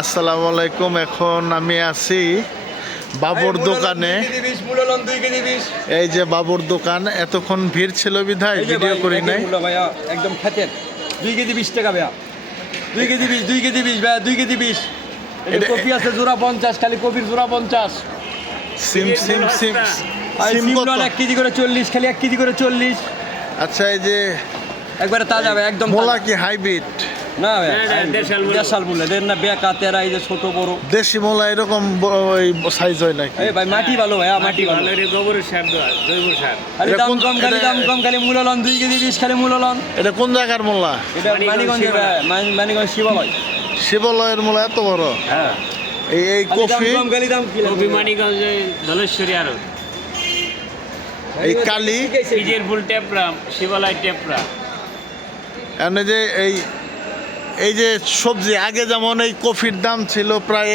আসসালামু আলাইকুম। এখন আমি আছি বাবুর দোকানে। এই যে বাবুর দোকান, এতক্ষণ ভিড় ছিল বিধায় ভিডিও করি নাই। একদম খেতের 2 কেজি 20 টাকা ভাইয়া, 2 কেজি 20, 2 কেজি 20 ভাইয়া, 2 কেজি 20। কপি আছে জোড়া 50, খালি কপির জোড়া 50। সিম সিম সিম সিম কত? 1 কেজি করে 40, খালি 1 কেজি করে 40। আচ্ছা, এই যে একবারে তাজা ভাই, একদম মোলা কি হাইব্রিড? না ভাই, দেশাল মূল্য দেন না, বেকা তেরা, এই যে ছোট বড় দেশি মোলা এরকম ওই সাইজ হয় নাকি? এই ভাই মাটি ভালো ভাইয়া, মাটি ভালো, গোবরের সার দেওয়া, জৈব সার। খালি দাম কম, খালি দাম কম, খালি মূল্য লন 2 কেজি 20, খালি মূল্য লন। এটা কোন জায়গার মোলা? এটা মানিগঞ্জের ভাই, মানিগঞ্জ শিবালয়। শিবালয়ের মোলা এত বড়? হ্যাঁ। এই কফি, কপি মানিগঞ্জে ধলেশ্বরী আরো। এই কালি, পিজের ফুল টেপরা, শিবালয় টেপরা। এনে যে এই যে সবজি, আগে যেমন এই কফির দাম ছিল প্রায়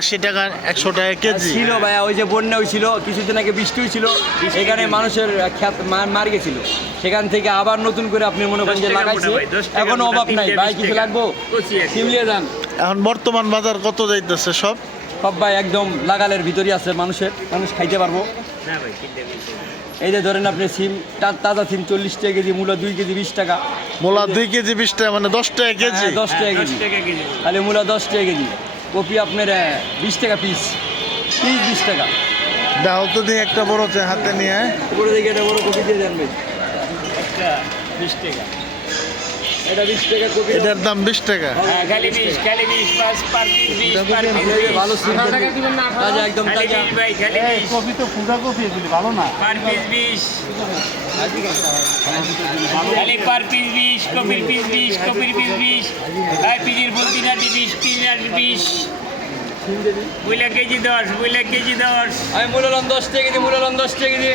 80 টাকা 100 টাকা কেজি ছিল ভাইয়া, ওই যে বন্যা হয়েছিল কিছুদিন আগে, বৃষ্টি হয়েছিল, এখানে মানুষের খ্যাত মার গেছিল, সেখান থেকে আবার নতুন করে আপনি মনে করেন যে লাগাইছে, এখনো অভাব নাই ভাই। কিছু লাগবো সিমলিয়ে যান। এখন বর্তমান বাজার কত যাইতেছে? সব ভাই একদম লাগালের ভিতরে আছে, মানুষ খাইতে পারবো। এই যে ধরেন আপনি সিম, তাজা সিম 40 টাকা কেজি, মূলা 2 কেজি 20 টাকা। মোলা 2 কেজি 20 টাকা, মানে 10 টাকা কেজি। 10 টাকা কেজি, খালি মূলা 10 টাকা কেজি। কপি আপনার 20 টাকা পিস, 20 টাকা। দাও তো দিয়ে একটা বড় চা হাতে নিয়ে। উপরে দিকে এটা বড় কপি দিয়ে দেন ভাই, একটা 20 টাকা। এটা 20 টাকা কপি। এটার দাম 20 টাকা। হ্যাঁ, খালি 20, খালি 20, পার পিস 20, পার পিস 20। ভালো সিম তাজা, একদম খালি তাজা। 20 ভাই, খালি 20, কফি তো ফুটা কফি, এগুলি ভালো না। Per piece 20। খালি পার পিস 20, কপির পিস 20, কপির পিস 20। আর পিজের ফুল 3 আটি 20, 3 আটি 20। বুইলা কেজি 10, বুইলা কেজি 10। আমি মূল্যলন 10 টাকা কেজি, মূল্যলন 10 টাকা কেজি।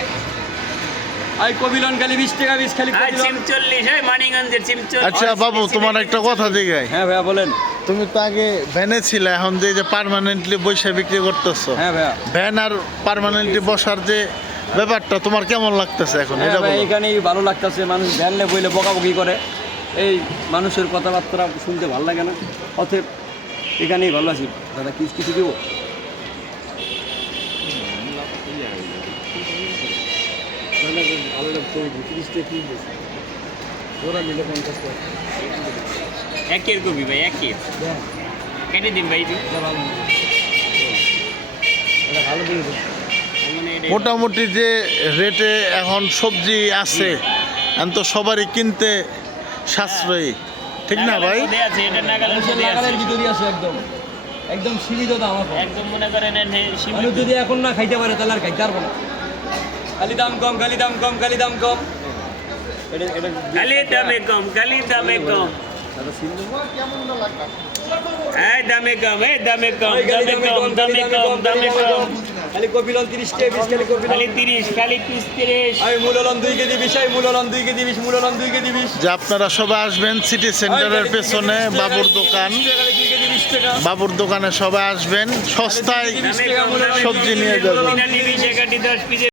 আমি কবিলন খালি 20 টাকা 20, খালি আর কবিলন। সিম 40, হয় মানিগঞ্জের সিম 40। আচ্ছা বাবু, তোমার একটা কথা জিগাই। হ্যাঁ ভাইয়া বলেন। তুমি তো আগে ভ্যানে ছিলে, এখন যে পার্মানেন্টলি বসে বিক্রি করতেছো, হ্যাঁ ভাইয়া। ভ্যান আর পার্মানেন্টলি বসার যে ব্যাপারটা তোমার কেমন লাগতেছে এখন? হ্যাঁ এটা ভাই, বলো। এখানেই ভালো লাগতেছে। মানুষ ভ্যানলে বইলে বকাবকি করে, এই মানুষের কথাবার্তা শুনতে ভালো লাগে না, অতএব এখানেই ভালো আছি। দাদা কিছু দিব? একের কপি ভাই, একের কেটে দিন ভাই। মোটামুটি যে রেটে এখন সবজি আছে, এখন তো সবারই কিনতে সাশ্রয়ী, ঠিক না ভাই? লাগালের ভিতরে আছে, একদম একদম সীমিত দাম। একদম মনে করেন মানুষ যদি এখন না খাইতে পারে তাহলে আর খাইতে পারবো না। খালি দাম কম, খালি দাম কম, খালি দাম কম। খালি দামে কম, খালি দামে কম। এই দামে কম, এই দামে কম, দামে কম, দামে কম, দামে কম। খালি কপিলন 30 টাকা 20, খালি কপিলন খালি 30, খালি পিস 30। আমি মূল্যলন 2 কেজি 20, আমি মূল্যলন 2 কেজি 20, মূল্যলন 2 কেজি 20। যে আপনারা সবাই আসবেন সিটি সেন্টারের পেছনে বাবুর দোকান, বাবুর দোকানে সবাই আসবেন, সস্তায় সবজি নিয়ে যাবেন। 10 পিস